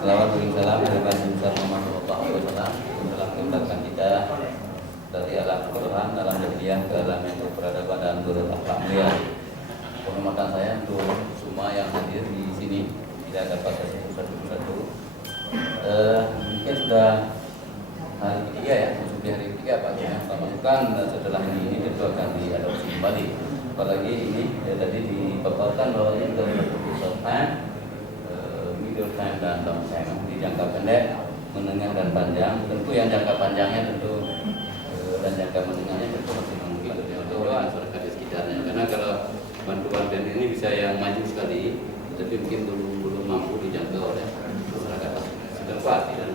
Selawat beri salam dari Nabi Muhammad SAW telah mengingatkan kita dari alam Tuhan dalam bagian ke alam yang berperadaban dan berakhlak mulia. Penghormatan saya untuk semua yang hadir di sini, tidak dapat saya satu-satu. Mungkin sudah hari ketiga ya, masuk di hari ketiga Pak ya. Masukan setelah ini tentu akan diadopsi kembali. Apalagi ini tadi dipaparkan bahwa ini dari short time, middle time dan long time, di jangka pendek, menengah dan panjang. Tentu yang jangka panjangnya tentu dan jangka menengahnya tentu masih mengikuti untuk masyarakat di sekitarnya. Karena kalau bantuan BNI ini bisa yang maju sekali, tapi mungkin belum mampu dijangkau oleh masyarakat setempat dan